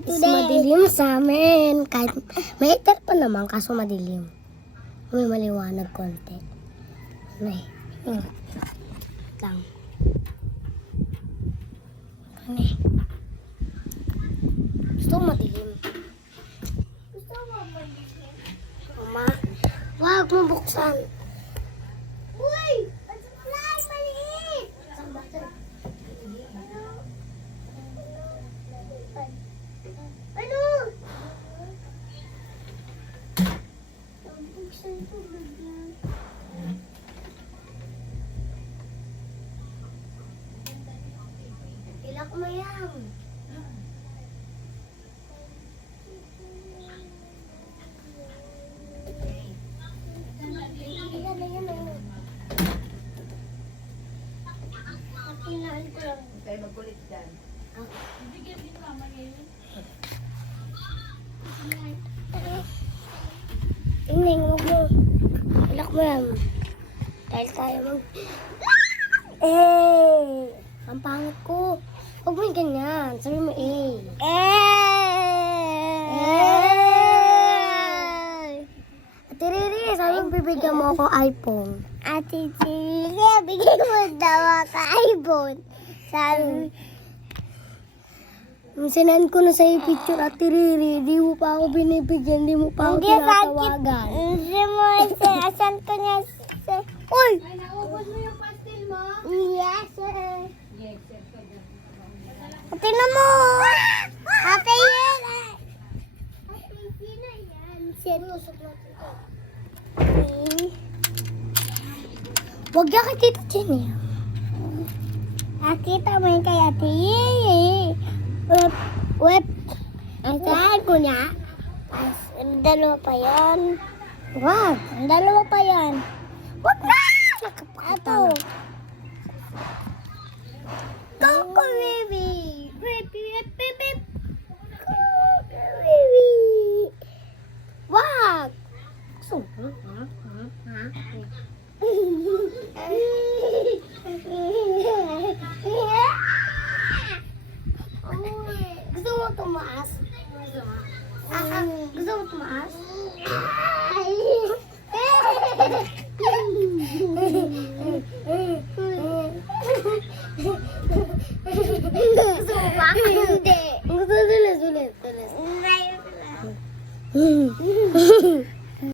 Is madilim sa amin. Kahit may heater pa naman, kaso madilim. May maliwanag konti. May. Lang. Ano gusto mo madilim? Gusto mo madilim? Mama, wag mo buksan. Uy! Butterfly! Maliit! Ano? Buksan ko bigla. Ilak mo yan. Kailangan ko lang. Tayo magkulit dyan. Tingnan mo mo. Ilak mo yan. Dahil tayo mag... Ang pangit ko. Huwag mo yung ganyan. Sabi mo Ate Riri, sabi mo bibigyan mo ako iPhone. Ate Chili, bigyan mo daw ako iPhone. Sabi, Sinend ko na sa'yo picture, Ate Riri. Di mo pa ako binibigyan, di mo pa ako tinatawagan. Hindi mo, asan ko niya sa... Uy! Ay, naubos mo yung pastel mo? Yes, sir. Tingnan mo! Ate yan! Ate, sino yan? Sinusok natin ito. Huwag yan kay Tita Jenny. Nakita mo yung kay Ate Yee. Wep. Asahan ko niya. Dalawa pa yan. Wag! Dalawa pa yan. Wag na! Ato.